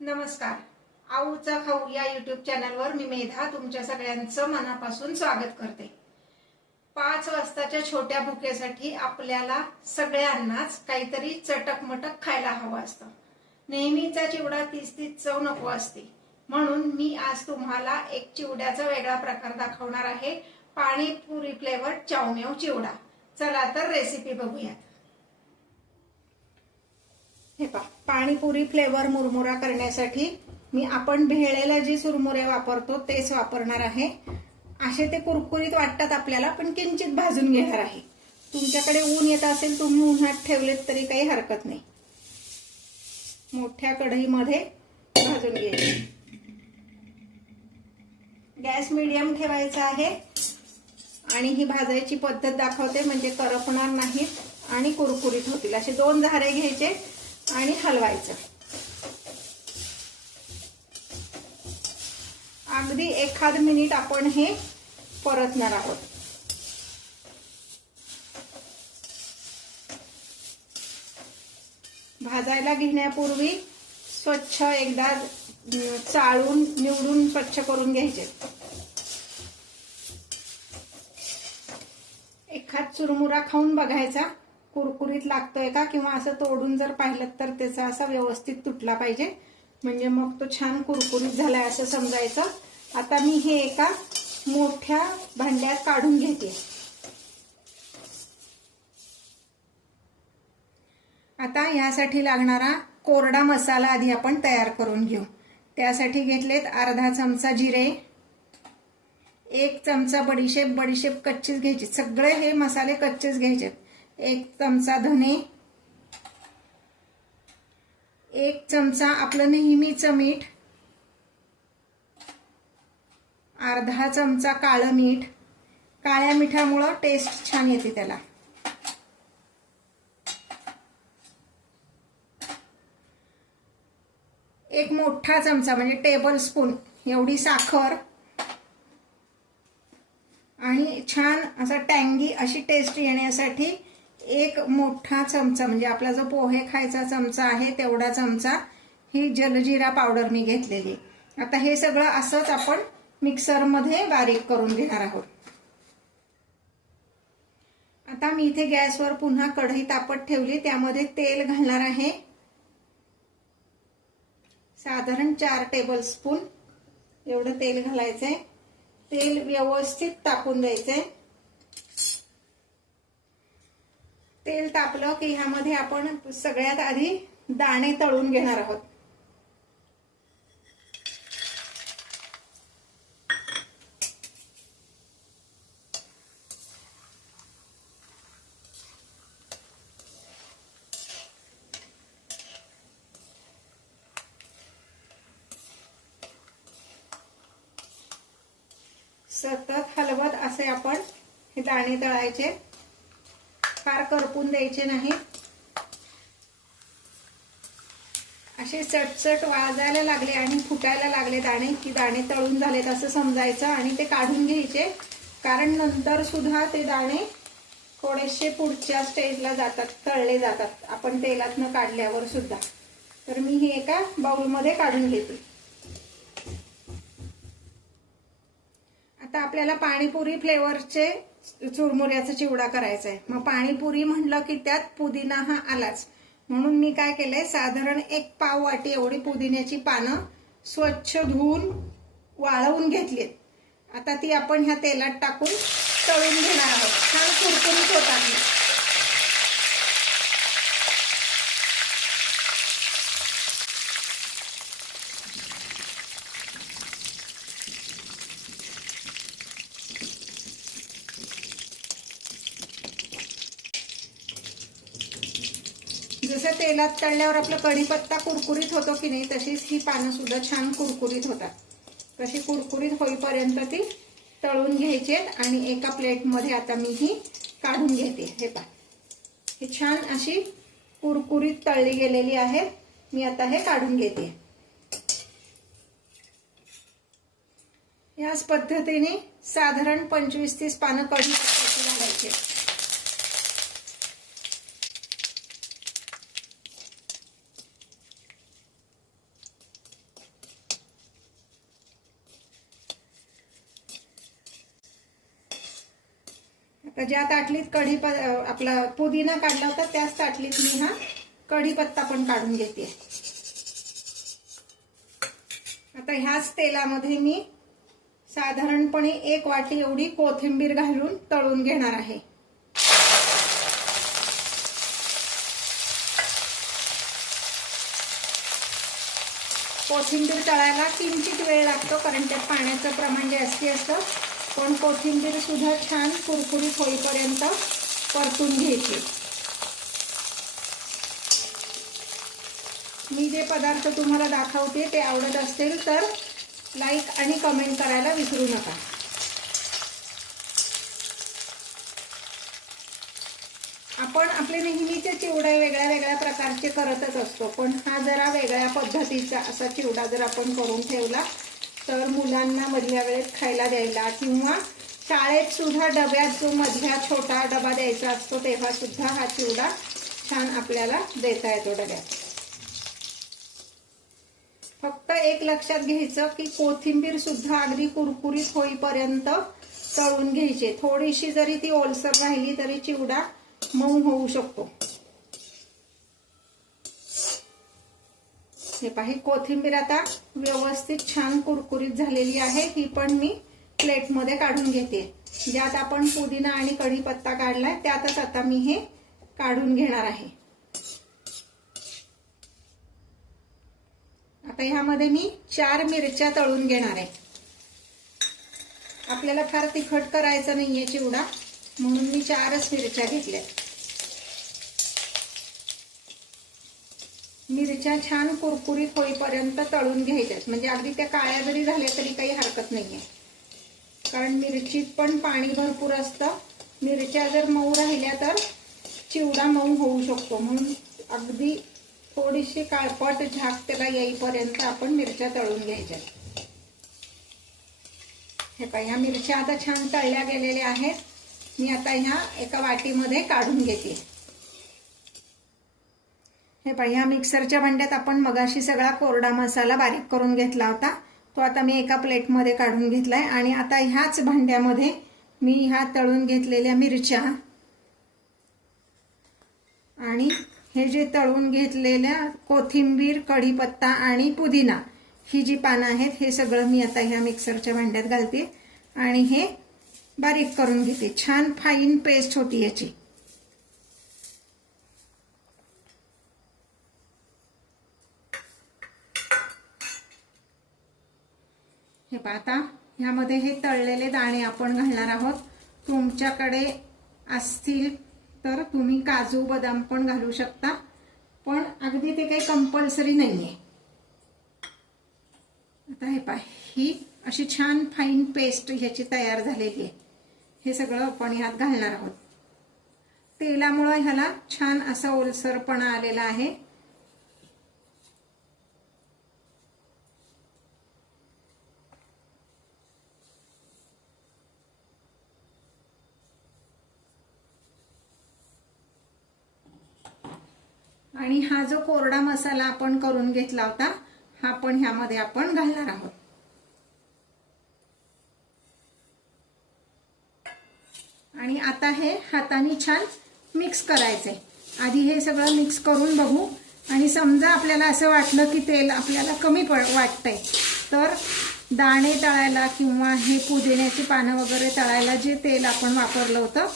नमस्कार. आऊचा खाऊ या यूट्यूब चॅनलवर मी मेधा तुमच्या सगळ्यांचं मनापासून स्वागत करते. 5 वाजताच्या छोट्या भुकेसाठी आपल्याला सगळ्यांनाच काहीतरी चटकमटक खायला हवं असतं. नेहमीचा चिवडा तीच तीच चव नको असते. म्हणून मी आज तुम्हाला एक चिवड्याचा वेगळा प्रकार दाखवणार आहे. पाणीपुरी फ्लेवर चावमेव चिवडा. चला तर रेसिपी बघूयात. हे पहा, पाणीपुरी फ्लेवर मुरमुरा करण्यासाठी मी आपण भेळेला जी चुरमुरे वापरतो तेच वापरणार आहे. असे ते कुरकुरीत वाटतात आपल्याला, पण किंचित भाजून घेणार आहे. तुमच्याकडे ऊन येत असेल, तुम्ही उन्हात ठेवलेत तरी काही हरकत नाही. मोठ्या कढईमध्ये भाजून घ्यायचे. गॅस मीडियम ठेवायचा आहे आणि ही भाजायची पद्धत दाखवते म्हणजे करपणार नाहीत आणि कुरकुरीत होतील. असे 2 झारे घ्यायचे आणि हलवायचं. अगदी 1 मिनिट आपण हे परतणार आहोत. भाजायला घेण्यापूर्वी स्वच्छ एकदा चाळून निवडून स्वच्छ करून घ्यायचे. एखाद चुरमुरा खाऊन बघायचा कुरकुरीत लागतोय का, किंवा असं तोडून जर पाहिलं तर त्याचा असा व्यवस्थित तुटला पाहिजे, म्हणजे मग तो छान कुरकुरीत झालाय असं समजायचं. आता मी हे एका मोठ्या भांड्यात काढून घेते. आता यासाठी लागणारा कोरडा मसाला आधी आपण तयार करून घेऊ. त्यासाठी घेतलेत अर्धा चमचा जिरे, 1 चमचा बडीशेप कच्चीच घ्यायची. सगळे हे मसाले कच्चेच घ्यायचे. 1 चमचा धने, 1 चमचा आपलं नेहमीचं मीठ, अर्धा चमचा काळं मीठ. काळ्या मिठामुळे टेस्ट छान येते त्याला. एक मोठा चमचा म्हणजे टेबल स्पून एवढी साखर आणि छान असा टँगी अशी टेस्ट येण्यासाठी 1 मोठा चमचा म्हणजे आपला जो पोहे खायचा चमचा आहे तेवढा चमचा ही जलजिरा पावडर मी घेतलेली. आता हे सगळं असंच आपण मिक्सर मध्ये बारीक करून घेणार आहोत. आता मी इथे गॅसवर पुन्हा कढई तापत ठेवली. त्यामध्ये तेल घालणार आहे. साधारण 4 टेबल स्पून एवढं तेल घालायचंय. तेल व्यवस्थित तापून द्यायचंय. तेल तापलं की ह्यामध्ये आपण सगळ्यात आधी दाणे तळून घेणार आहोत. सतत हलवत असे आपण हे दाणे तळायचे. फार करपून द्यायचे नाही. असे चटचट वाजायला लागले आणि फुटायला लागले दाणे की दाणे तळून झालेत असं समजायचं आणि ते काढून घ्यायचे. कारण नंतर सुद्धा ते दाणे थोडेसे पुढच्या स्टेजला जातात, तळले जातात आपण तेलातनं काढल्यावर सुद्धा. तर मी हे एका बाउलमध्ये काढून घेते. आता आपल्याला पाणीपुरी फ्लेवरचे चुरमुऱ्याचा चिवडा करायचा आहे. मग पाणीपुरी म्हणलं की त्यात पुदिना हा आलाच. म्हणून मी काय केलंय, साधारण 1 पाव वाटी एवढी पुदिन्याची पानं स्वच्छ धुवून वाळवून घेतलीत. आता ती आपण ह्या तेलात टाकून तळून घेणार आहोत. छान कुरकुरीत होतात. जसं तेलात तळल्यावर आपला कढीपत्ता कुरकुरीत होतो की नाही, तशीच ही पानं सुद्धा छान कुरकुरीत होतात. तशी कुरकुरीत होईपर्यंत ती तळून घ्यायचे. आणि एका प्लेटमध्ये आता मी ही काढून घेते. हे पहा, हे छान अशी कुरकुरीत तळली गेलेली आहे. मी आता हे काढून घेते. याच पद्धतीने साधारण 25-30 पानं कढीपत्त्याची घालायचे. तर ज्या ताटलीत आपला पुदिना काढला होता त्याच ताटलीत मी हा कढीपत्ता पण काढून घेते. आता ह्याच तेलामध्ये मी साधारणपणे 1 वाटी एवढी कोथिंबीर घालून तळून घेणार आहे. कोथिंबीर तळायला किंचित वेळ लागतो कारण त्यात पाण्याचं प्रमाण जास्ती असतं, पण कोथिंबीर सुद्धा छान कुरकुरीत होईपर्यंत परतून घ्यायची. मी जे पदार्थ तुम्हाला दाखवते ते आवडत असतील तर लाईक आणि कमेंट करायला विसरू नका. आपण आपले नेहमीचे चिवडे वेगळ्या वेगळ्या प्रकारचे करतच असतो, पण हा जरा वेगळ्या पद्धतीचा असा चिवडा जर आपण करून ठेवला तर मुलांना मधल्या वेळेत खायला द्यायला किंवा शाळेत सुद्धा डब्यात जो मधल्या छोटा डबा द्यायचा असतो तेव्हा सुद्धा हा चिवडा छान आपल्याला देता येतो डब्यात. फक्त एक लक्षात घ्यायचं की कोथिंबीर सुद्धा अगदी कुरकुरीत होईपर्यंत तळून घ्यायची. थोडीशी जरी ती ओलसर राहिली तरी चिवडा मऊ होऊ शकतो. हे पहा, कोथिंबीर आता व्यवस्थित छान कुरकुरीत झालेली आहे. ही पण मी प्लेटमध्ये काढून घेते. ज्यात आपण पुदिना आणि कढीपत्ता काढलाय त्यातच आता मी हे काढून घेणार आहे. आता ह्यामध्ये मी 4 मिरच्या तळून घेणार आहे. आपल्याला फार तिखट करायचं नाहीये चिवडा, म्हणून मी 4च मिरच्या घेतल्या. मिरच्या छान कुरकुरीत होईपर्यंत तळून घ्यायच्यात, म्हणजे अगदी त्या काळ्या जरी झाल्या तरी काही हरकत नाहीये, कारण मिरचीत पण पाणी भरपूर असतं. मिरच्या जर मऊ राहिल्या तर चिवडा मऊ होऊ शकतो, म्हणून अगदी थोडीशी काळपट झाक त्याला येईपर्यंत आपण मिरच्या तळून घ्यायच्या. हे पहा, ह्या मिरच्या आता छान तळल्या गेलेल्या आहेत. मी आता ह्या एका वाटीमध्ये काढून घेते. हे पहा, ह्या मिक्सरच्या भांड्यात आपण मगाशी सगळा कोरडा मसाला बारीक करून घेतला होता, तो आता मी एका प्लेटमध्ये काढून घेतलाय. आणि आता ह्याच भांड्यामध्ये मी ह्या तळून घेतलेल्या मिरच्या आणि हे जे तळून घेतलेल्या कोथिंबीर, कढीपत्ता आणि पुदिना ही जी पानं आहेत हे सगळं मी आता ह्या मिक्सरच्या भांड्यात घालते आणि हे बारीक करून घेते. छान फाईन पेस्ट होती याची. हे पहा, आता ह्यामध्ये हे तळलेले दाणे आपण घालणार आहोत. तुमच्याकडे असतील तर तुम्ही काजू बदाम पण घालू शकता, पण अगदी ते काही कंपल्सरी नाहीये. आता हे पहा, ही अशी छान फाईन पेस्ट ह्याची तयार झालेली आहे. हे सगळं आपण ह्यात घालणार आहोत. तेलामुळे ह्याला छान असा ओलसरपणा आलेला आहे. आणि हा जो कोरडा मसाला आपण करून घेतला होता हा पण ह्यामध्ये आपण घालणार आहोत. आणि आता हे हाताने छान मिक्स करायचंय. आधी हे सगळं मिक्स करून बघू, आणि समजा आपल्याला असं वाटलं की तेल आपल्याला कमी वाटतंय तर दाणे तळायला किंवा हे पुदिन्याची पानं वगैरे तळायला जे तेल आपण वापरलं होतं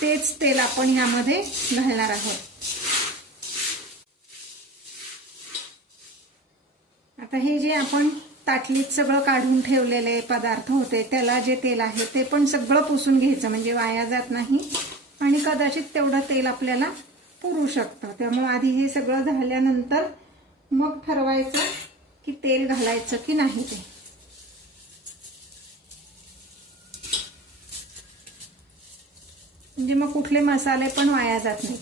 तेच तेल आपण ह्यामध्ये घालणार आहोत. आता हे जे आपण ताटलीत सगळं काढून ठेवलेले पदार्थ होते त्याला जे तेल आहे ते पण सगळं पुसून घ्यायचं, म्हणजे वाया जात नाही आणि कदाचित तेवढं तेल आपल्याला पुरू शकतं. त्यामुळे आधी हे सगळं झाल्यानंतर मग ठरवायचं की तेल घालायचं की नाही ते. म्हणजे मग कुठले मसाले पण वाया जात नाही.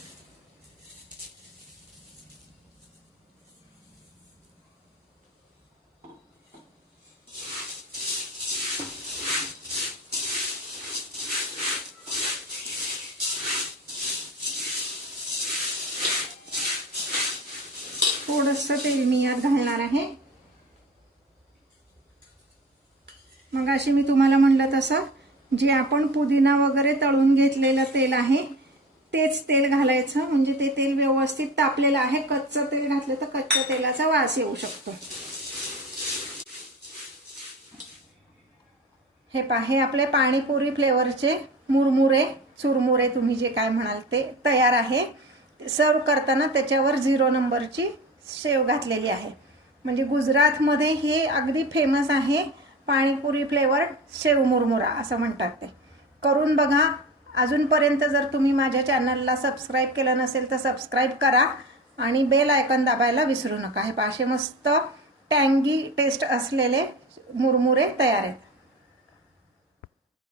थोडंसं तेल मी यात घालणार आहे. मग अशी मी तुम्हाला म्हणलं तसं जे आपण पुदिना वगैरे तळून घेतलेलं तेल आहे तेच तेल घालायचं, म्हणजे ते तेल व्यवस्थित तापलेलं आहे. कच्चं तेल घातलं तर कच्च्या तेलाचा वास येऊ शकतो. हे हे आपले पाणीपुरी फ्लेवरचे मुरमुरे, चुरमुरे, तुम्ही जे काय म्हणाल ते तयार आहे. सर्व करताना त्याच्यावर 0 नंबरची शेव घातलेली आहे. म्हणजे गुजरातमध्ये हे अगदी फेमस आहे, पाणीपुरी फ्लेवर शेव मुरमुरा असं म्हणतात. ते करून बघा. अजूनपर्यंत जर तुम्ही माझ्या चॅनलला सबस्क्राईब केलं नसेल तर सबस्क्राईब करा आणि बेल आयकॉन दाबायला विसरू नका. हे पाशे मस्त टँगी टेस्ट असलेले मुरमुरे तयार आहेत.